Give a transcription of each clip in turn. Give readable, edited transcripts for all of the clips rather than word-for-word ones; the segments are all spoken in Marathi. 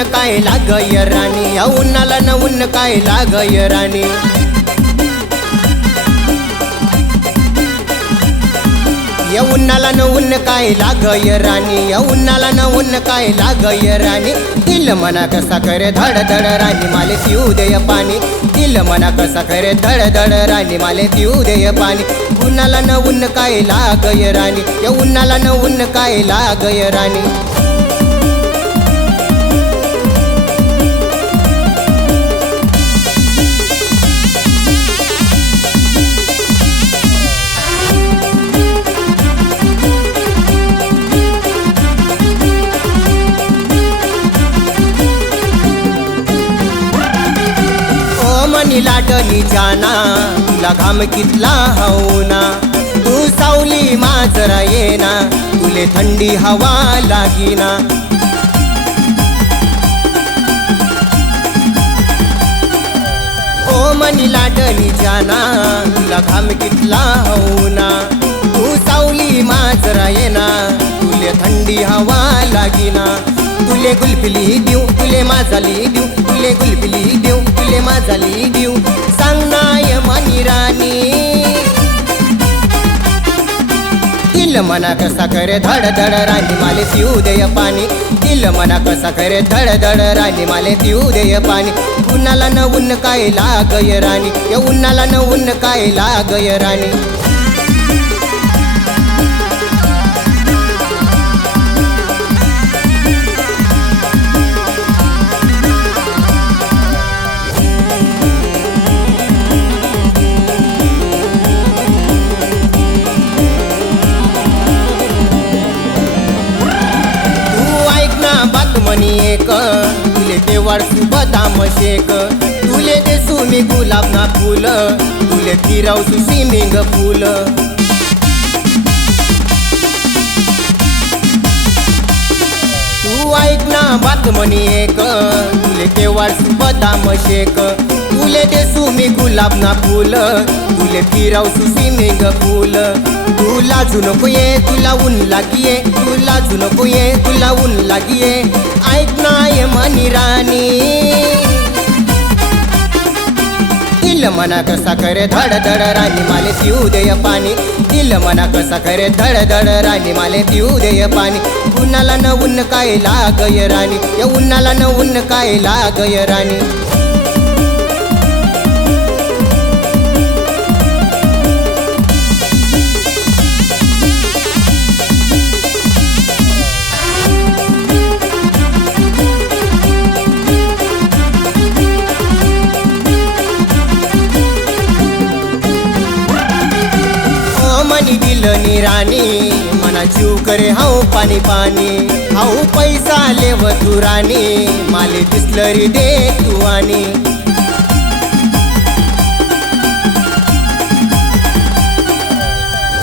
ऊन काय लागय राणी, या उन्हाला न ऊन काय लागय राणी. या उन्हाला न ऊन काय लागय राणी, या उन्हाला न ऊन काय लागय राणी. दिल मना कसा करे धड धड राणी माले पिऊ दे पाणी. दिल मना कसा करे धड धड राणी माले पिऊ दे पाणी. उन्हाला न ऊन काय लागय राणी, या उन्हाला न ऊन काय लागय राणी. मनी लाटली जाना तुला घाम कितला होना. तू सावली माजरा येना, तुले थंडी हवा लागीना. ओ मनी लाटली जाना तुला घाम कितला होना. तू सावली माजरा येना, तुले थंडी हवा लागीना. तुले गुलफिली देऊ तुले माझाली देऊ, तुले गुलफिली देऊ तुले माझाली देऊ. सांग नाय मनी राणी. दिल मना कसा करे धड धड राणी माले पिऊ दे पाणी. दिल मना कसा करे धड धड राणी माले पिऊ दे पाणी. उन्हाला न ऊन काय लागय राणी, या उन्हाला न ऊन काय लागय राणी. मनी एक तुले देवाड बदाम शेक. तुले देसू मी गुलाब ना फूल, तुले फिरवसू स्विमिंग पूल. तू ऐक ना बात मनी एक तुले देवाड बदाम शेक. तुले देसू मी गुलाब ना फूल, तुले फिरवसू स्विमिंग पूल. तू लाजू नको ये तुला ऊन लागिये, तू लाजू नको ये तुला ऊन लागिये. ऐक ना ये मनी राणी. दिल मना कसा करे धड धड राणी माले पिऊ दे पाणी. दिल मना कसा करे धड धड राणी माले पिऊ दे पाणी. उन्हाला न ऊन काय लागय राणी, या उन्हाला न ऊन काय लागय राणी. मनी दिल नी राणी मना जीव करे हाऊ पाणी पाणी. हाऊ पैसा लेव तू राणी माले बिस्लरी दे तू आणि.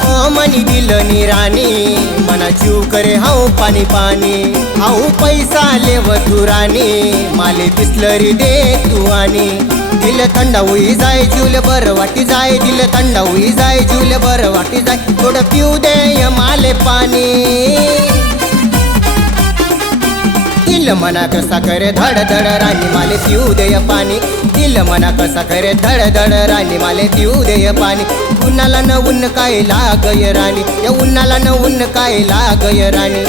ओ मनी दिल नी राणी मना जीव करे हाऊ पाणी पाणी. हाऊ पैसा लेव तू राणी माले बिस्लरी दे तू आणि. दिल थंड होई जाय जीवले बर वाटी जाय. दिल थंड होई जाय जीवले बर वाटी जाय. थोडं पिऊ दे माले पाणी. दिल मना कसा करे धड धड राणी माले पिऊ दे पाणी. दिल मना कसा करे धड धड राणी माले पिऊ दे पाणी. उन्हाला न ऊन काय लागय राणी, या उन्हाला न ऊन काय लागय राणी.